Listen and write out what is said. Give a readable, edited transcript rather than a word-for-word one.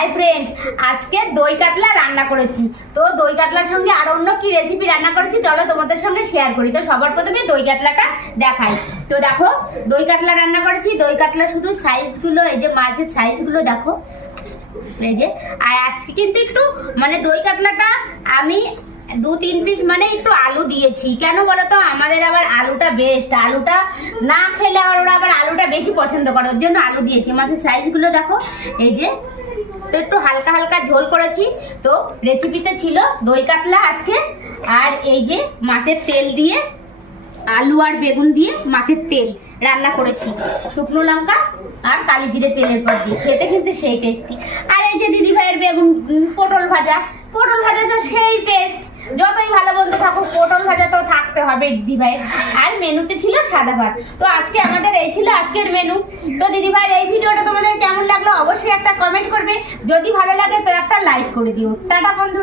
Hi friend, আজকে দই কাতলা রান্না করেছি। তো দই কাতলার সঙ্গে আর অন্য কি রেসিপি রান্না করেছি চলো তোমাদের সঙ্গে শেয়ার করি। তো সবার প্রথমে দই কাতলাটা দেখাই। তো দেখো দই কাতলা রান্না করেছি। দই কাতলা শুধু সাইজগুলো, এই যে মাছের সাইজগুলো দেখো, এই যে। আর আজকে কিন্তু একটু মানে দই কাতলাটা আমি 2-3 পিস মানে একটু আলু দিয়েছি। কেন বলতো, আমাদের আবার আলুটা বেস্ট, আলুটা না খেলে ওরা আবার আলুটা বেশি পছন্দ করে, ওর জন্য আলু দিয়েছি। মাছের সাইজগুলো দেখো, এই যে। তো একটু হালকা হালকা ঝোল করেছি। তো রেসিপিতে ছিল দই কাতলা আজকে, আর এই যে মাছের তেল দিয়ে, আলু আর বেগুন দিয়ে মাছের তেল রান্না করেছি, শুকনো লঙ্কা আর কালি জিরে তেলের পর দিয়ে। খেতে কিন্তু সেই টেস্টি। আর এই যে দিদি ভাইয়ের বেগুন পটল ভাজা, পটল ভাজা তো সেই টেস্ট। যতই ভালো বন্ধু থাকুক, পটল ভাজা তো থাকতে হবে দিদি ভাইয়ের। আর মেনুতে ছিল সাদা ভাত। তো আজকে আমাদের এই ছিল আজকের মেনু। তো দিদি ভাইয়ের এই ভিডিওটা তোমাদের কেমন লাগলো অবশ্যই একটা কমেন্ট করবে। যদি ভালো লাগে তো একটা লাইক করে দিও। টাটা বন্ধু।